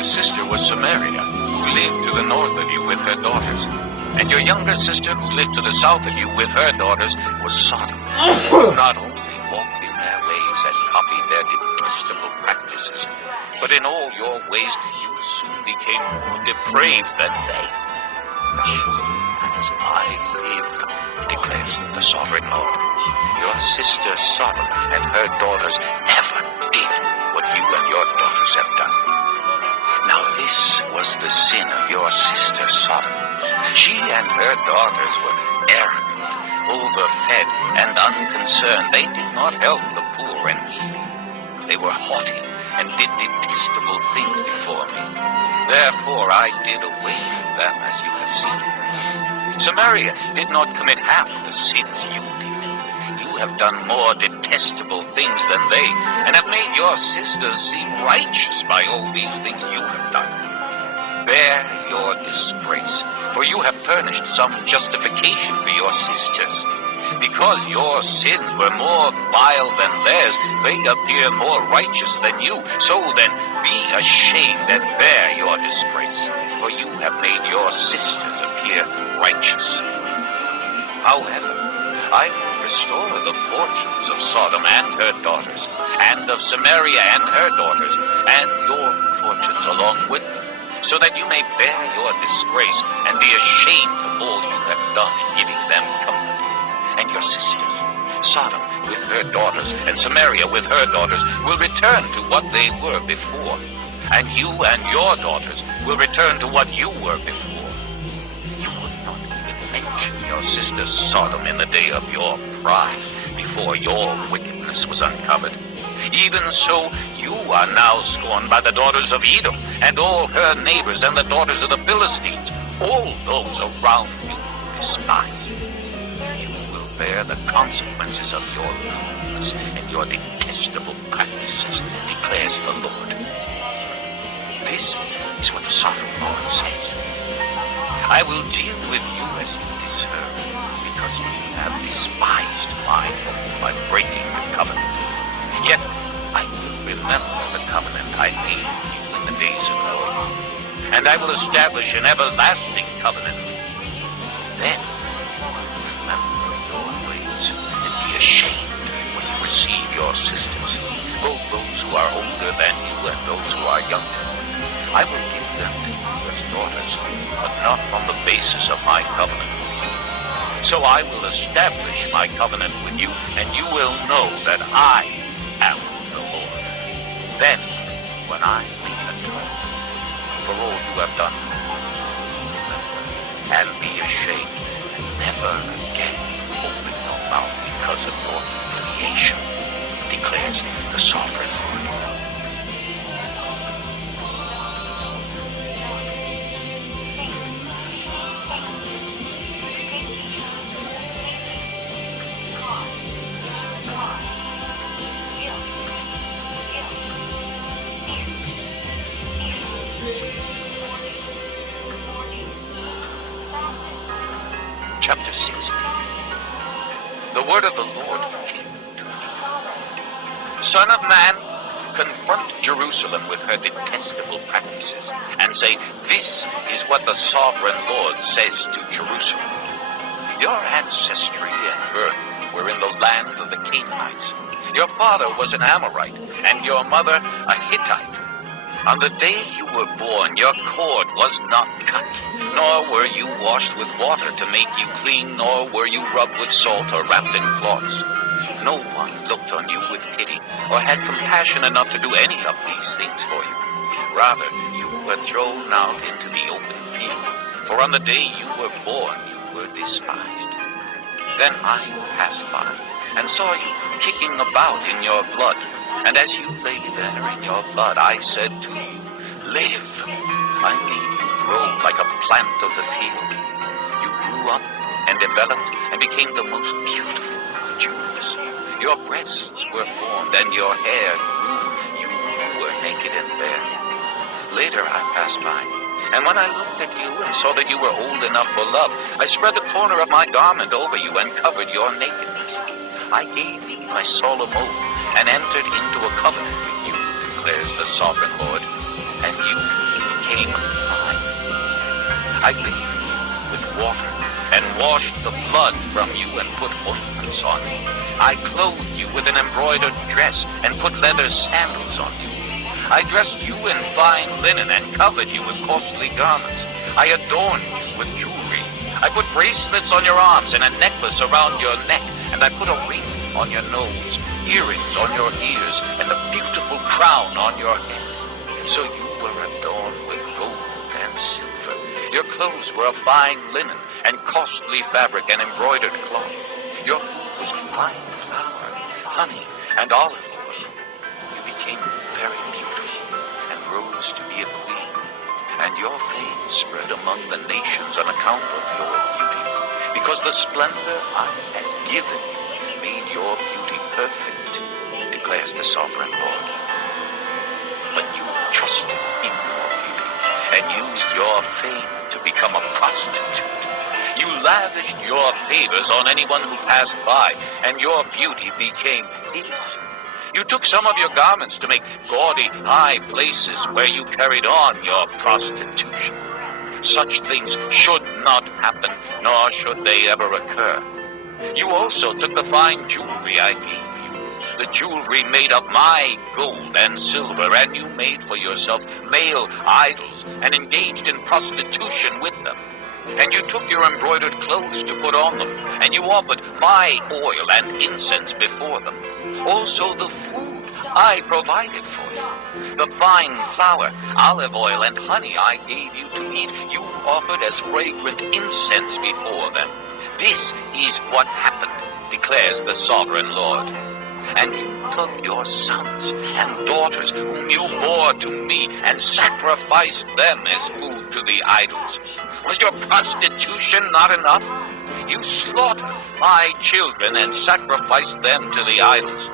older sister was Samaria, who lived to the north of you with her daughters. And your younger sister, who lived to the south of you with her daughters, was Sodom, who not only walked in their ways and copied their detestable practices, but in all your ways you soon became more depraved than they. As I live, declares the sovereign Lord, your sister Sodom and her daughters never did what you and your daughters have done. Now this was the sin of your sister Sodom. She and her daughters were arrogant, overfed, and unconcerned. They did not help the poor and needy. They were haughty and did detestable things before me. Therefore I did away with them, as you have seen. Samaria did not commit half the sins you did. You have done more detestable things than they, and have made your sisters seem righteous by all these things you have done. Bear your disgrace, for you have furnished some justification for your sisters. Because your sins were more vile than theirs, they appear more righteous than you. So then, be ashamed and bear your disgrace, for you have made your sisters appear righteous. However, I will restore the fortunes of Sodom and her daughters, and of Samaria and her daughters, and your fortunes along with them, so that you may bear your disgrace and be ashamed of all you have done in giving them company. And your sisters, Sodom with her daughters and Samaria with her daughters, will return to what they were before. And you and your daughters will return to what you were before. You would not even mention your sister Sodom in the day of your pride, before your wickedness was uncovered. Even so, you are now scorned by the daughters of Edom, and all her neighbors, and the daughters of the Philistines. All those around you despise. Bear the consequences of your lewdness and your detestable practices, declares the Lord. This is what the sovereign Lord says. I will deal with you as you deserve, because you have despised my oath by breaking the covenant. Yet I will remember the covenant I made with you in the days of Noah, and I will establish an everlasting covenant with you. Then and be ashamed when you receive your sisters, both those who are older than you and those who are younger. I will give them to you as daughters, but not on the basis of my covenant with you. So I will establish my covenant with you, and you will know that I am the Lord. Then, when I make atonement for all you have done, and be ashamed, and never again open your mouth because of your humiliation, declares the sovereign Lord. Chapter 16. The word of the Lord came to me. Son of man, confront Jerusalem with her detestable practices, and say, this is what the sovereign Lord says to Jerusalem. Your ancestry and birth were in the lands of the Canaanites. Your father was an Amorite, and your mother a Hittite. On the day you were born, your cord was not cut, nor were you washed with water to make you clean, nor were you rubbed with salt or wrapped in cloths. No one looked on you with pity, or had compassion enough to do any of these things for you. Rather, you were thrown out into the open field, for on the day you were born, you were despised. Then I passed by, and saw you kicking about in your blood. And as you lay there in your blood, I said to you, live. I made you grow like a plant of the field. You grew up and developed and became the most beautiful of jewels. Your breasts were formed and your hair grew. You were naked and bare. Later I passed by, and when I looked at you and saw that you were old enough for love, I spread the corner of my garment over you and covered your nakedness. I gave you my solemn oath, and entered into a covenant with you, declares the sovereign Lord, and you I bathed you with water and washed the blood from you and put ointments on you. I clothed you with an embroidered dress and put leather sandals on you. I dressed you in fine linen and covered you with costly garments. I adorned you with jewelry. I put bracelets on your arms and a necklace around your neck, and I put a ring on your nose, earrings on your ears, and a beautiful crown on your head. So you were adorned with gold and silver. Your clothes were of fine linen and costly fabric and embroidered cloth. Your food was fine flour, honey, and olive oil. You became very beautiful and rose to be a queen. And your fame spread among the nations on account of your beauty, because the splendor I had given you made your beauty perfect, declares the sovereign Lord. But you trusted in your beauty and used your fame to become a prostitute. You lavished your favors on anyone who passed by, and your beauty became his. You took some of your garments to make gaudy high places where you carried on your prostitution. Such things should not happen, nor should they ever occur. You also took the fine jewelry I gave you, the jewelry made of my gold and silver, and you made for yourself male idols and engaged in prostitution with them. And you took your embroidered clothes to put on them, and you offered my oil and incense before them. Also the food I provided for you, the fine flour, olive oil, and honey I gave you to eat, you offered as fragrant incense before them. This is what happened, declares the sovereign Lord. And you took your sons and daughters whom you bore to me and sacrificed them as food to the idols. Was your prostitution not enough? You slaughtered my children and sacrificed them to the idols.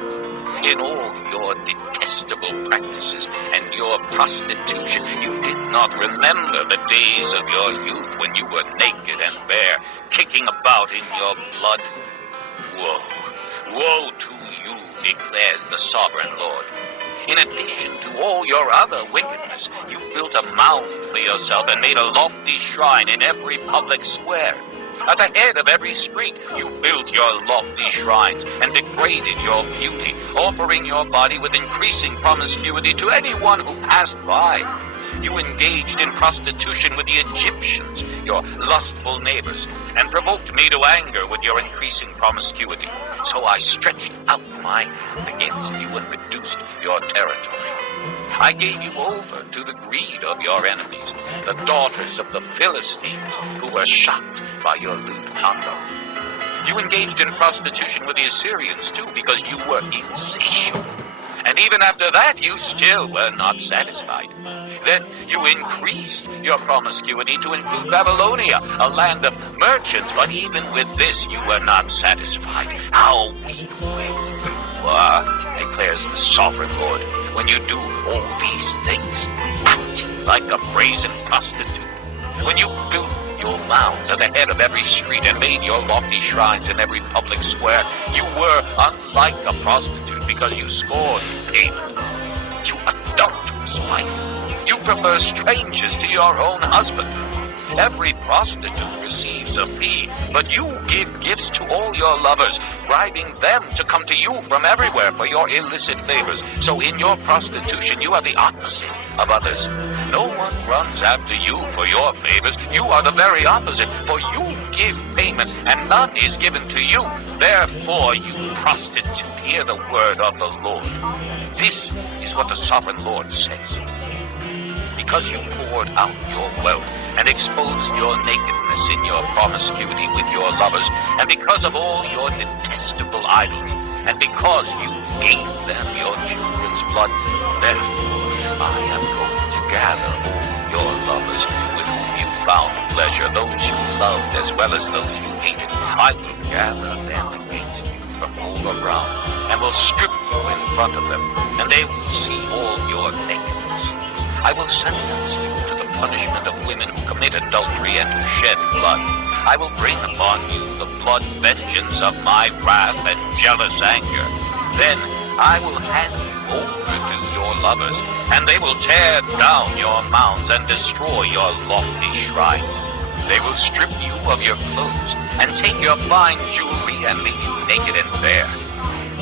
In all your detestable practices and your prostitution, you did not remember the days of your youth when you were naked and bare, kicking about in your blood. Woe, woe to you, declares the sovereign Lord. In addition to all your other wickedness, you built a mound for yourself and made a lofty shrine in every public square. At the head of every street, you built your lofty shrines and degraded your beauty, offering your body with increasing promiscuity to anyone who passed by. You engaged in prostitution with the Egyptians, your lustful neighbors, and provoked me to anger with your increasing promiscuity. So I stretched out my hand against you and reduced your territory. I gave you over to the greed of your enemies, the daughters of the Philistines, who were shocked by your lewd conduct. You engaged in prostitution with the Assyrians, too, because you were insatiable. And even after that, you still were not satisfied. Then you increased your promiscuity to include Babylonia, a land of merchants, but even with this you were not satisfied. How weak-willed you are, declares the sovereign Lord, when you do all these things, acting like a brazen prostitute. When you built your mounds at the head of every street and made your lofty shrines in every public square, you were unlike a prostitute because you scored payment. You adulterous wife, you prefer strangers to your own husband. Every prostitute receives a fee, but you give gifts to all your lovers, bribing them to come to you from everywhere for your illicit favors. So in your prostitution, you are the opposite of others. No one runs after you for your favors. You are the very opposite, for you give payment, and none is given to you. Therefore, you prostitute, hear the word of the Lord. This is what the sovereign Lord says. Because you poured out your wealth and exposed your nakedness in your promiscuity with your lovers, and because of all your detestable idols, and because you gave them your children's blood, therefore I am going to gather all your lovers with whom you found pleasure, those you loved as well as those you hated. I will gather them against you from all around, and will strip you in front of them, and they will see all your nakedness. I will sentence you to the punishment of women who commit adultery and who shed blood. I will bring upon you the blood vengeance of my wrath and jealous anger. Then I will hand you over to your lovers, and they will tear down your mounds and destroy your lofty shrines. They will strip you of your clothes and take your fine jewelry and leave you naked and bare.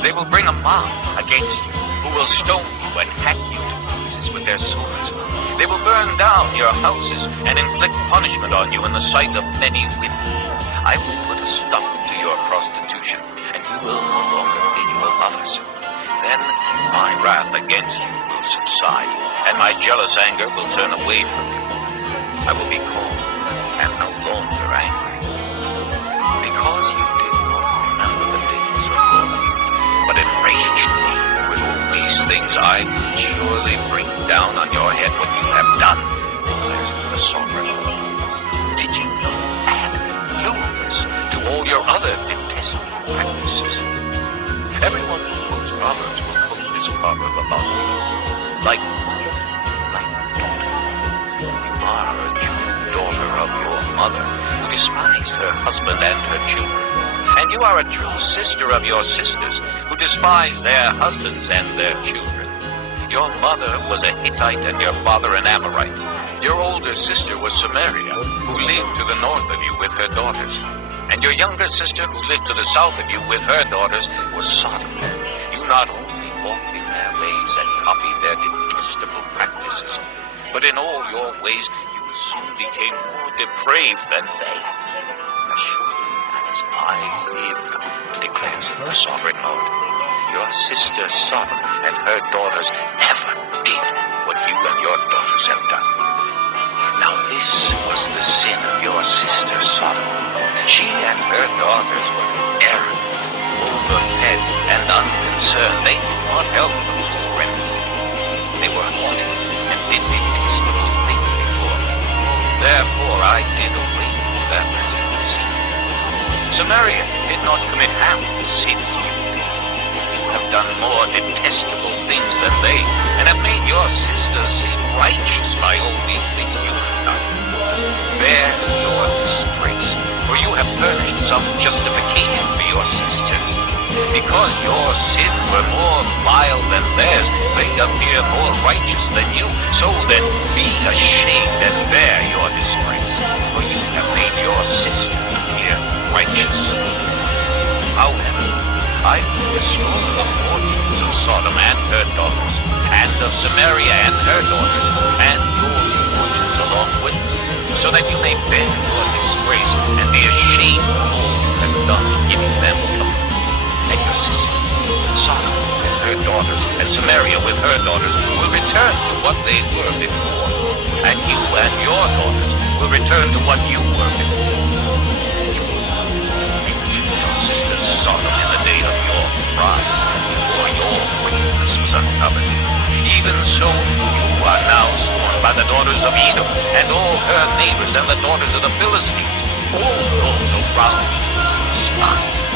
They will bring a mob against you who will stone you and hack you to pieces with their swords. They will burn down your houses and inflict punishment on you in the sight of many women. I will put a stop to your prostitution, and you will no longer be your lovers. Then my wrath against you will subside, and my jealous anger will turn away from you. I will be cold and no longer angry. Because you did not remember the days of your youth, but enraged me with all these things, I will surely bring down on your head what you have done, declares the sovereign Lord. Did you know add lewdness to all your other detestable practices? Everyone who quotes Proverbs will quote this proverb about you. Like mother, like daughter. You are a true daughter of your mother, who despised her husband and her children. And you are a true sister of your sisters, who despise their husbands and their children. Your mother was a Hittite and your father an Amorite. Your older sister was Samaria, who lived to the north of you with her daughters. And your younger sister, who lived to the south of you with her daughters, was Sodom. You not only walked in their ways and copied their detestable practices, but in all your ways you soon became more depraved than they. As surely as I live, declares the sovereign Lord, your sister Sodom and her daughters never did what you and your daughters have done. Now this was the sin of your sister Sodom. She and her daughters were arrogant, overfed, and unconcerned. They did not help the poor and needy. They were haughty and did detestable things before me. Therefore I did away with their present sin. Samaria did not commit half the sins you did. You have done more detestable things than they, and have made your sisters seem righteous by all these things you have done. Bear your disgrace, for you have furnished some justification for your sisters. Because your sins were more vile than theirs, they appear more righteous than you. So then, be ashamed and bear your disgrace, for you have made your sisters appear righteous. However, I will restore the fortunes of Sodom and her daughters, and of Samaria and her daughters, and your fortunes along with them, so that you may bear your disgrace and be ashamed of all you have done, giving them comfort. And your sisters, Sodom and her daughters, and Samaria with her daughters, will return to what they were before, and you and your daughters will return to what you were before. Your sister Sodom in the day of your pride, before your wickedness was uncovered. Even so, you are now scorned by the daughters of Edom, and all her neighbors, and the daughters of the Philistines. All those around you despise.